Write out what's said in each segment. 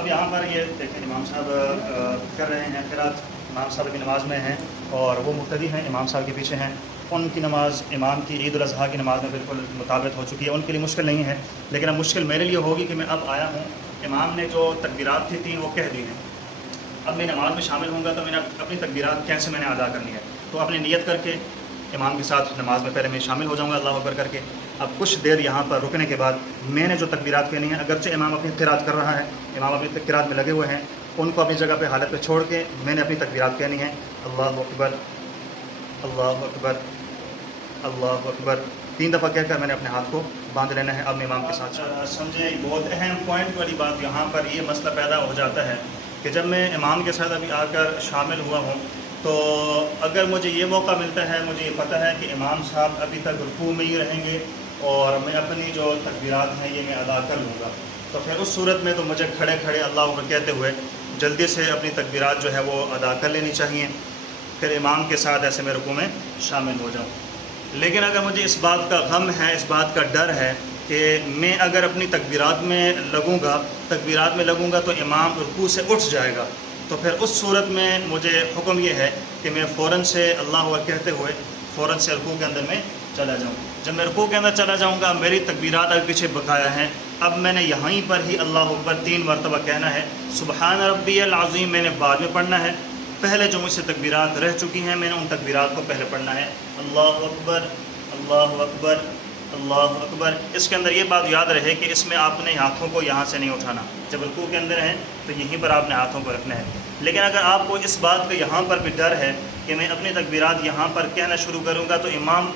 اب یہاں پر یہ دیکھیں امام صاحب کر رہے ہیں قرات، امام صاحب کی نماز میں ہیں اور وہ مقتدی ہیں، امام صاحب کے پیچھے ہیں. ان کی نماز امام کی عید الاضحیٰ کی نماز میں بالکل مطابقت ہو چکی ہے، ان کے لیے مشکل نہیں ہے. لیکن اب مشکل میرے لیے ہوگی کہ میں اب آیا ہوں، امام نے جو تکبیرات تھی 3 وہ کہہ دی ہیں. اب میں نماز میں شامل ہوں گا تو میں نے اپنی تکبیرات کیسے میں نے ادا کرنی ہے. تو اپنی نیت کر کے امام کے ساتھ نماز میں پہلے میں شامل ہو جاؤں گا اللہ اکبر کر کے. اب کچھ دیر یہاں پر رکنے کے بعد میں نے جو تکبیرات کہنی ہیں، اگرچہ امام اپنی قرات کر رہا ہے، امام اپنی قرات میں لگے ہوئے ہیں، ان کو اپنی جگہ پہ حالت پہ چھوڑ کے میں نے اپنی تکبیرات کہنی ہیں. اللہ اکبر، اللہ اکبر، اللہ اکبر 3 دفعہ کہہ کر میں نے اپنے ہاتھ کو باندھ لینا ہے. اب میں امام کے ساتھ سمجھیں بہت اہم پوائنٹ والی بات یہاں پر یہ مسئلہ پیدا ہو جاتا ہے کہ جب میں امام کے ساتھ ابھی آ کر شامل ہوا ہوں تو اگر مجھے یہ موقع ملتا ہے، مجھے یہ پتہ ہے کہ امام صاحب ابھی تک رکوع میں ہی رہیں گے اور میں اپنی جو تکبیرات ہیں یہ میں ادا کر لوں گا، تو پھر اس صورت میں تو مجھے کھڑے کھڑے اللہ اکبر کہتے ہوئے جلدی سے اپنی تکبیرات جو ہے وہ ادا کر لینی چاہیے، پھر امام کے ساتھ ایسے میں رکوع میں شامل ہو جاؤں. لیکن اگر مجھے اس بات کا غم ہے، اس بات کا ڈر ہے کہ میں اگر اپنی تکبیرات میں لگوں گا تو امام رکوع سے اٹھ جائے گا، تو پھر اس صورت میں مجھے حکم یہ ہے کہ میں فوراً سے اللہ اکبر کہتے ہوئے فوراً سے رکوع کے اندر میں چلا جاؤں. جب میں رکوع کے اندر چلا جاؤں گا، میری تکبیرات ابھی پیچھے بقایا ہیں، اب میں نے یہیں پر ہی اللہ اکبر 3 مرتبہ کہنا ہے. سبحان ربی العظیم میں نے بعد میں پڑھنا ہے، پہلے جو مجھ سے تکبیرات رہ چکی ہیں میں نے ان تکبیرات کو پہلے پڑھنا ہے. اللہ اکبر، اللہ اکبر، اللہ اکبر. اس کے اندر یہ بات یاد رہے کہ اس میں آپ نے ہاتھوں کو یہاں سے نہیں اٹھانا. جب رکوع کے اندر ہیں تو یہیں پر آپ نے ہاتھوں کو رکھنا ہے. لیکن اگر آپ کو اس بات کا یہاں پر بھی ڈر ہے کہ میں اپنی تکبیرات یہاں پر کہنا شروع کروں گا تو امام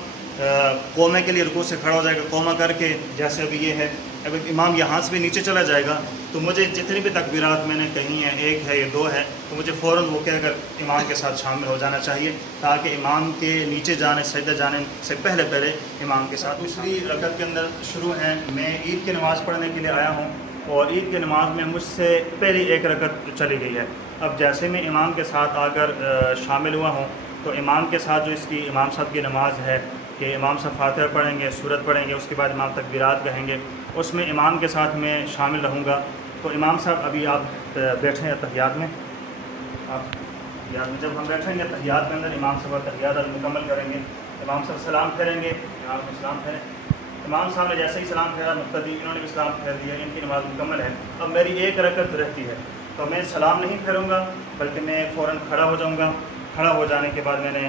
قومے کے لیے رکوع سے کھڑا ہو جائے گا، قومہ کر کے جیسے ابھی یہ ہے، اگر امام یہاں سے بھی نیچے چلا جائے گا تو مجھے جتنی بھی تکبیرات میں نے کہی ہیں، 1 ہے یا 2 ہے، تو مجھے فوراً وہ کہہ کر امام کے ساتھ شامل ہو جانا چاہیے تاکہ امام کے نیچے جانے سجدہ جانے سے پہلے امام کے ساتھ. دوسری رکعت کے اندر شروع ہیں. میں عید کی نماز پڑھنے کے لیے آیا ہوں اور عید کی نماز میں مجھ سے پہلی 1 رکعت چلی گئی ہے. اب جیسے میں امام کے ساتھ آ کر شامل ہوا ہوں تو امام کے ساتھ جو اس کی امام صاحب کی نماز ہے کہ امام صاحب فاتحہ پڑھیں گے، سورت پڑھیں گے، اس کے بعد امام تکبیرات کہیں گے، اس میں امام کے ساتھ میں شامل رہوں گا. تو امام صاحب ابھی آپ بیٹھیں ہیں تحیات میں، جب ہم بیٹھیں گے تحیات کے اندر امام صاحب تحیات مکمل کریں گے، امام صاحب سلام پھیریں گے، امام صاحب سلام پھیریں. امام صاحب نے جیسے ہی سلام پھیرا مقتدی انہوں نے بھی سلام پھیر دیا، ان کی نماز مکمل ہے. اب میری 1 رکعت رہتی ہے تو میں سلام نہیں پھیروں گا بلکہ میں فوراً کھڑا ہو جاؤں گا. کھڑا ہو جانے کے بعد میں نے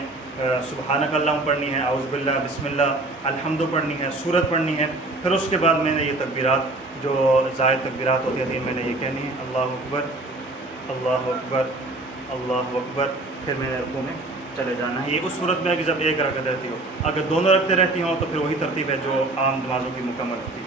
سبحانک اللہم پڑھنی ہے، اعوذ باللہ، بسم اللہ، الحمد پڑھنی ہے، سورت پڑھنی ہے. پھر اس کے بعد میں نے یہ تکبیرات جو زائد تکبیرات ہوتی ہیں میں نے یہ کہنی ہے، اللہ اکبر، اللہ اکبر، اللہ اکبر. پھر میں نے رکوع میں چلے جانا ہے. یہ اس صورت میں ہے کہ جب 1 رکعت رہتی ہو. اگر دونوں رکعتیں رہتی ہوں تو پھر وہی ترتیب ہے جو عام نمازوں کی مکمل ہوتی ہے.